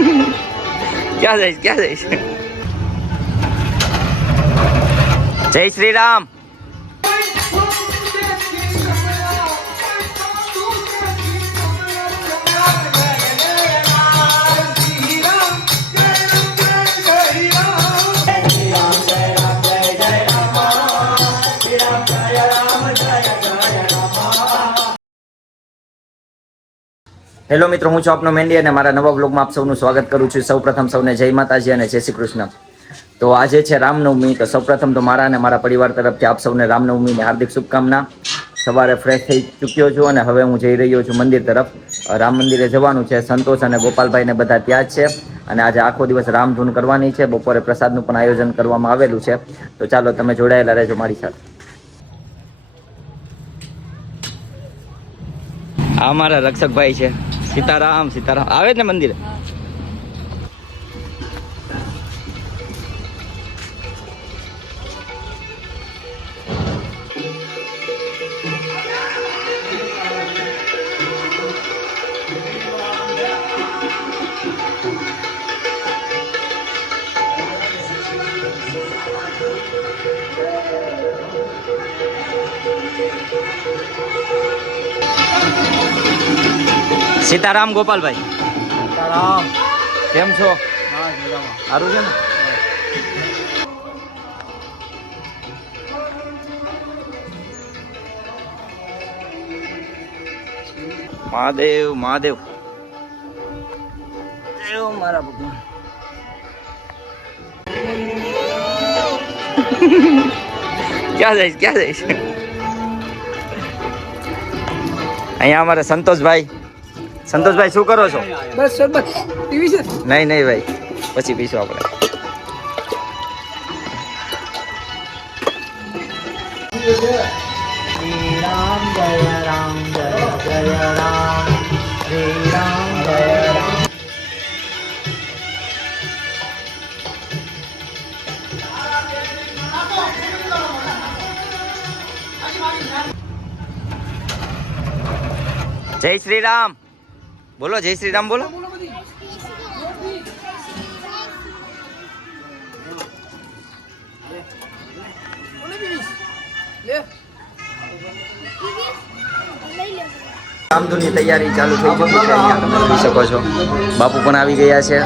ક્યાં જઈશ ક્યાં જઈશ? જય શ્રી રામ. હેલો મિત્રો, હું છું આપનો મેન્ડી અને મારા નવા બ્લોગમાં આપ સૌનું સ્વાગત કરું છું. સૌપ્રથમ સૌને જય માતાજી અને જય શ્રી કૃષ્ણ. તો આજે છે રામનવમી. તો સૌપ્રથમ તો મારા અને મારા પરિવાર તરફથી આપ સૌને રામનવમીની હાર્દિક શુભકામના. સવારે ફ્રેશ થઈ ચૂક્યો છું અને હવે હું જઈ રહ્યો છું મંદિર તરફ. રામ મંદિરે જવાનું છે. સંતોષ અને ગોપાલભાઈ ને બધા ત્યાં જ છે અને આજે આખો દિવસ રામધૂન કરવાની છે. બપોરે પ્રસાદનું પણ આયોજન કરવામાં આવેલું છે. તો ચાલો તમે જોડાયેલા રહેજો મારી સાથે. આ મારા રક્ષકભાઈ છે. સીતારામ સીતારામ. આવે જ ને મંદિરે? સીતારામ ગોપાલભાઈ. સીતારામ. કેમ છો? મજામાં. સારું છે ને? મહાદેવ મહાદેવ. મારા ભગવાન. ક્યાં જઈશ ક્યાં જઈશ? અહીંયા અમારે સંતોષભાઈ. સંતોષભાઈ શું કરો છો? બસ સરબત પીવી છે? નહીં નહીં ભાઈ, પછી પીશું આપણે. શ્રી રામ જય રામ જય જય રામ શ્રી રામ જય રામ. જય શ્રી રામ બોલો. જય શ્રી રામ બોલો. રામધૂનની તૈયારી ચાલુ થઈ ચૂકી છે. અહીંયા તમે જોઈ શકો છો બાપુ પણ આવી ગયા છે.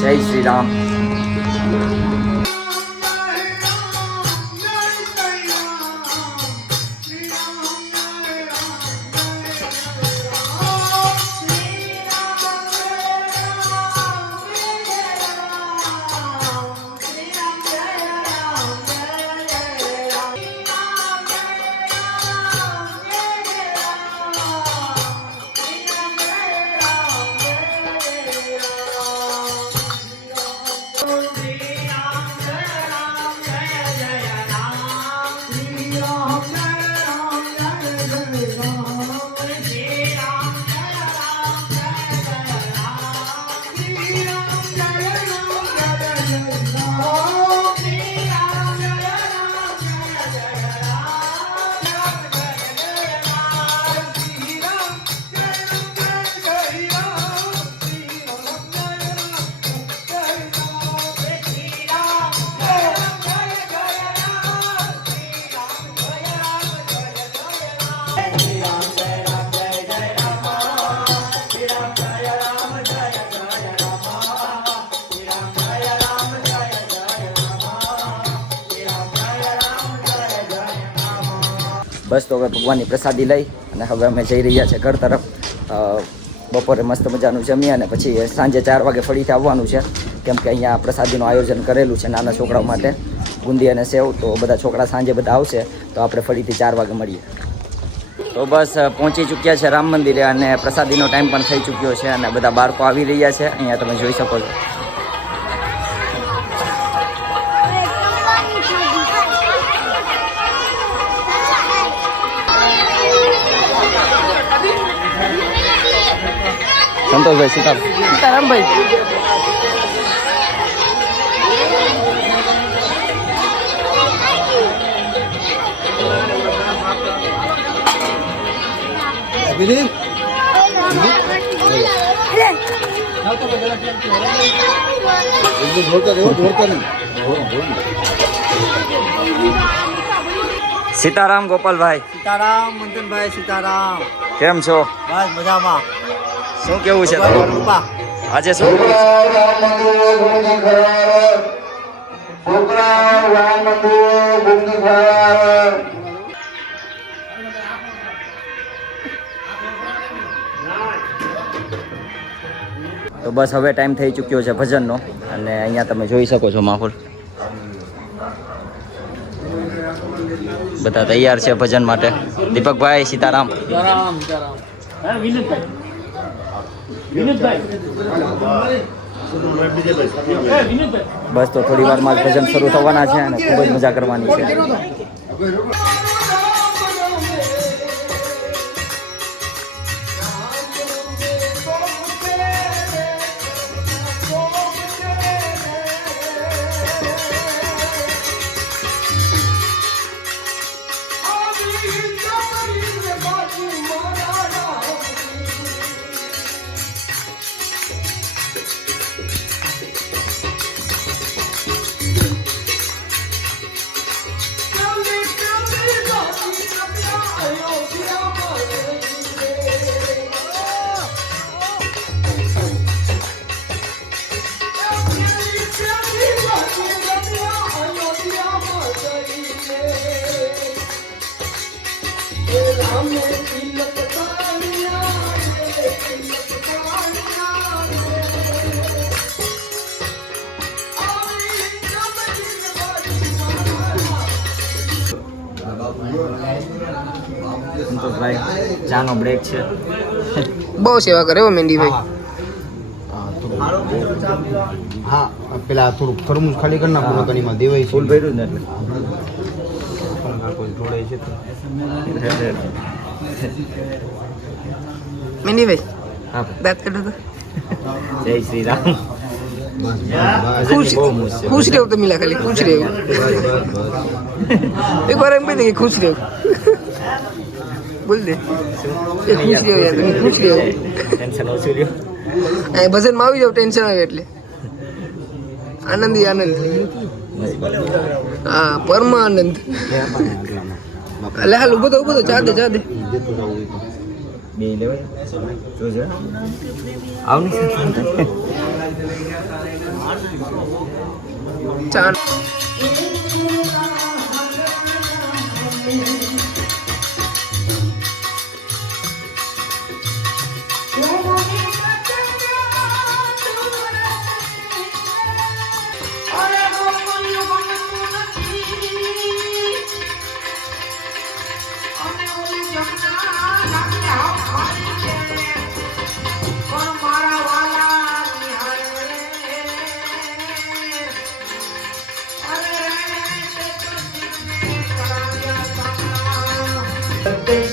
જય શ્રી રામ. બસ તો હવે ભગવાનની પ્રસાદી લઈ અને હવે અમે જઈ રહ્યા છીએ ઘર તરફ. બપોરે મસ્ત મજાનું જમી અને પછી સાંજે 4 વાગે ફરીથી આવવાનું છે, કેમ કે અહીંયા પ્રસાદીનું આયોજન કરેલું છે નાના છોકરાઓ માટે, બુંદી અને સેવ. તો બધા છોકરા સાંજે બધા આવશે તો આપણે ફરીથી 4 વાગે મળીએ. તો બસ પહોંચી ચૂક્યા છે રામ મંદિરે અને પ્રસાદીનો ટાઈમ પણ થઈ ચૂક્યો છે અને બધા બાળકો આવી રહ્યા છે. અહીંયા તમે જોઈ શકો છો. સંતોષભાઈ સીતારામભાઈ. સીતારામ ગોપાલભાઈ, સીતારામ મંથનભાઈ, સીતારામ. કેમ છો? બસ મજામાં. શું કેવું છે ભગવાનની તમારું? કૃપા. આજે શું કેવું છે? તો બસ હવે ટાઈમ થઈ ચૂક્યો છે ભજનનો અને અહીંયા તમે જોઈ શકો છો માહોલ. બધા તૈયાર છે ભજન માટે. દીપકભાઈ સીતારામ. બસ તો થોડી વારમાં જ ભજન શરૂ થવાના છે અને ખૂબ જ મજા કરવાની છે. સંતોષભાઈ ચાનો બ્રેક છે. બહુ સેવા કરે હો મેંડીભાઈ. હા પેલા થોડુંક થર્મોસ ખાલી કરી નાખો નકરીમાં દેવાય ફૂલ ભર્યું ને એટલે કોઈ જોડે છે તો મેંડીભાઈ હા દાંત કાઢો તો. જય શ્રી રામ. ખુશ ખુશ રહેવું તમે લા ખાલી ખુશ રહેવું. એક વાર એમ કહી દે કે ખુશ રહેવું. બોલ દે એ ખુશ રહેવું યાર, તમે ખુશ રહેવું. ટેન્શન ઓછું રહ્યું. અહીં ભજનમાં આવી જાવ ટેન્શન આવે એટલે આનંદી આનંદ. હા પરમ આનંદ. એટલે હાલ ઉભો તો ચા દે ચા દે. બે લેવાય જોજો આવ નહીં ચા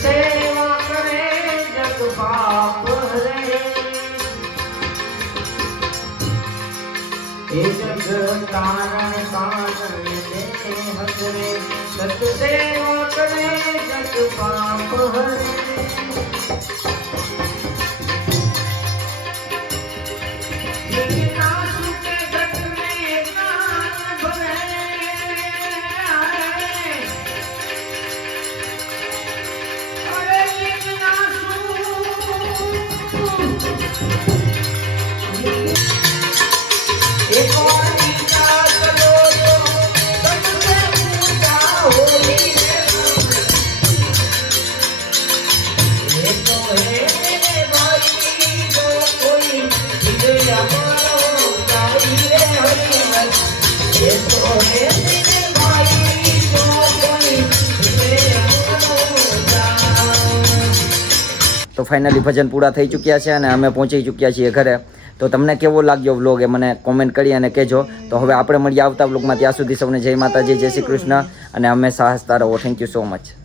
સેવા કરે જગ બાપ રે, એ જગ તારણ તારણ દે હસરે, સત સેવા કરે જગ બાપ હરે. તો ફાઇનલી ભજન પૂરા થઈ ચૂક્યા છે અને અમે પહોંચી ચૂક્યા છીએ ઘરે. તો તમને કેવો લાગ્યો વ્લોગ એ મને કોમેન્ટ કરી અને કહેજો. તો હવે આપણે મળીએ આવતા વ્લોગમાં. ત્યાં સુધી સૌને જય માતાજી, જય શ્રી કૃષ્ણ અને હંમેશા હસતા રહો. Thank you so much.